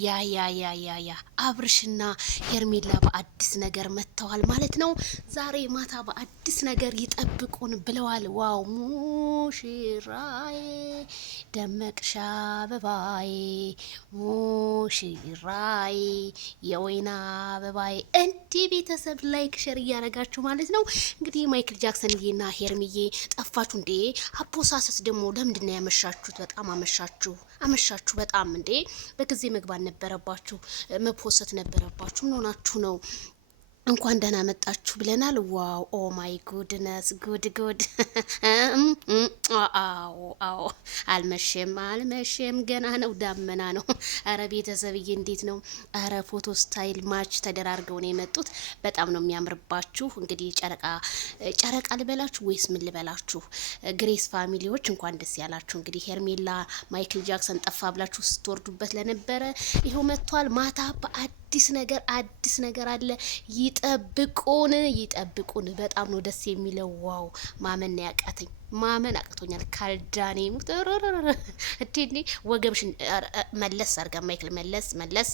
ያ አብርሽና ሄርሜላ በአዲስ ነገር መጥተዋል ማለት ነው። ዛሬ ማታ በአዲስ ነገር ይጠብቁን ብለዋል። ዋው ሙሽራዬ ደመቅሻ አበባዬ ሙሽራዬ የወይና አበባዬ። እንዲህ ቤተሰብ ላይክ ሸር እያደረጋችሁ ማለት ነው። እንግዲህ ማይክል ጃክሰንዬና ሄርሜዬ ጠፋችሁ እንዴ? አፖሳሰስ ደግሞ ለምንድን ነው ያመሻችሁት? በጣም አመሻችሁ በጣም እንዴ። በጊዜ መግባት ነበረባችሁ፣ መፖሰት ነበረባችሁ። ምን ሆናችሁ ነው? እንኳን ደህና መጣችሁ ብለናል። ዋው ኦ ማይ ጉድነስ ጉድ አዎ አልመሸም ገና ነው፣ ዳመና ነው። አረ ቤተሰብዬ እንዴት ነው? አረ ፎቶ ስታይል ማች ተደራርገው ነው የመጡት። በጣም ነው የሚያምርባችሁ። እንግዲህ ጨረቃ ልበላችሁ ወይስ ምን ልበላችሁ? ግሬስ ፋሚሊዎች እንኳን ደስ ያላችሁ። እንግዲህ ሄርሜላ ማይክል ጃክሰን ጠፋ ብላችሁ ስትወርዱበት ለነበረ ይኸው መጥቷል። ማታ አዲስ ነገር አለ። ይጠብቁን። በጣም ነው ደስ የሚለው። ዋው ማመን አቅቶኛል። ካልዳኔ ሙተረረ እቴ ወገብሽን መለስ አርጋ ማይክል መለስ